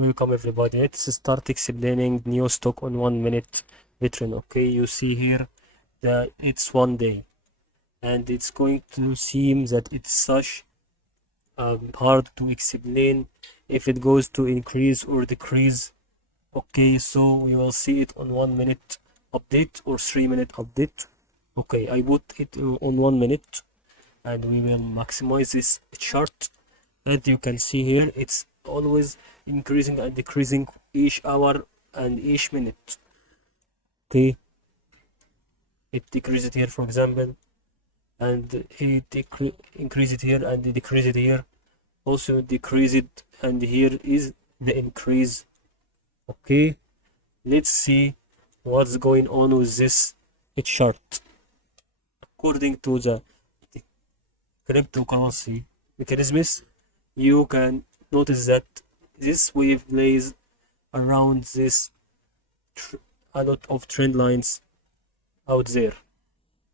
Welcome everybody. Let's start explaining NIO stock on 1 minute veteran. Okay, you see here that it's 1 day, and it's going to seem that it's such hard to explain if it goes to increase or decrease. Okay, so we will see it on 1 minute update or 3 minute update. Okay, I put it on 1 minute, and we will maximize this chart. As you can see here, it's always increasing and decreasing each hour and each minute. Okay, it decreased here, for example, and it increased it here and decreased it here. Also decrease it, and here is the increase. Okay, let's see what's going on with this chart. According to the cryptocurrency mechanisms, you can notice that this wave plays around this a lot of trend lines out there.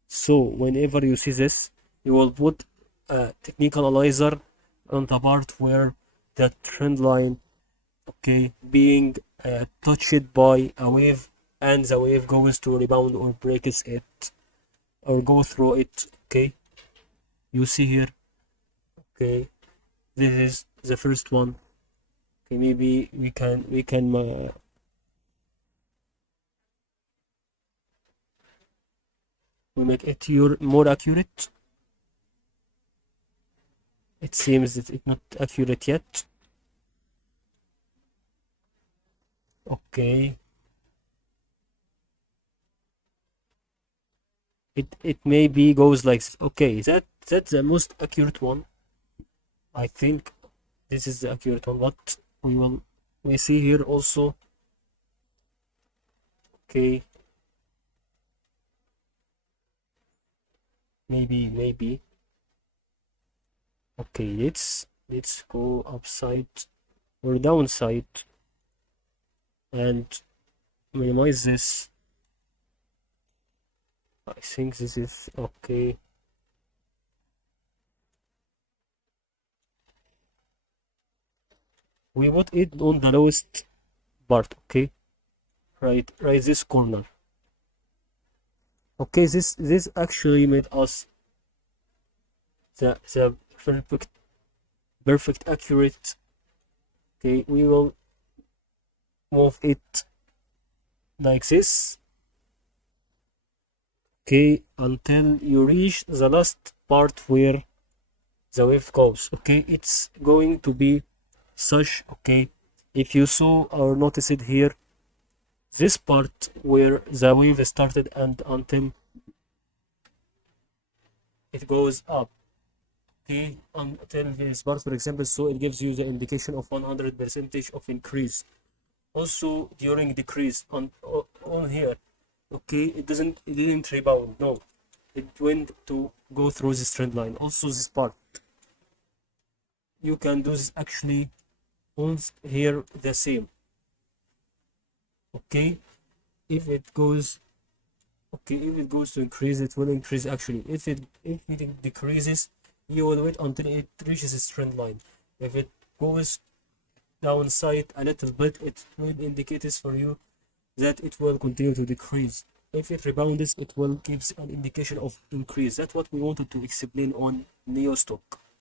So whenever you see this, you will put a technical analyzer on the part where that trend line, okay, being touched by a wave, and the wave goes to rebound or breaks it or go through it. Okay, you see here. Okay, this is the first one. Okay, maybe we can we make it more accurate. It seems that it's not accurate yet. Okay, it maybe goes like this. Okay, that's the most accurate one. I think this is the accurate one, but we see here also. Okay, maybe. Okay, let's go upside or downside and minimize this. I think this is okay. We put it on the lowest part. Okay, right this corner. Okay, this actually made us the perfect accurate. Okay, we will move it like this. Okay, until you reach the last part where the wave goes. Okay, it's going to be such. Okay, if you saw or notice it here, this part where the wave started and until it goes up. Okay, until this part, for example, so it gives you the indication of 100% of increase. Also during decrease on here, okay, it didn't rebound. No, it went to go through this trend line. Also this part, you can do this actually on here the same. Okay, if it goes to increase, it will increase actually. If it decreases, you will wait until it reaches this trend line. If it goes downside a little bit, it will indicate for you that it will continue to decrease. If it rebounds, it will give an indication of increase. That's what we wanted to explain on NIO stock.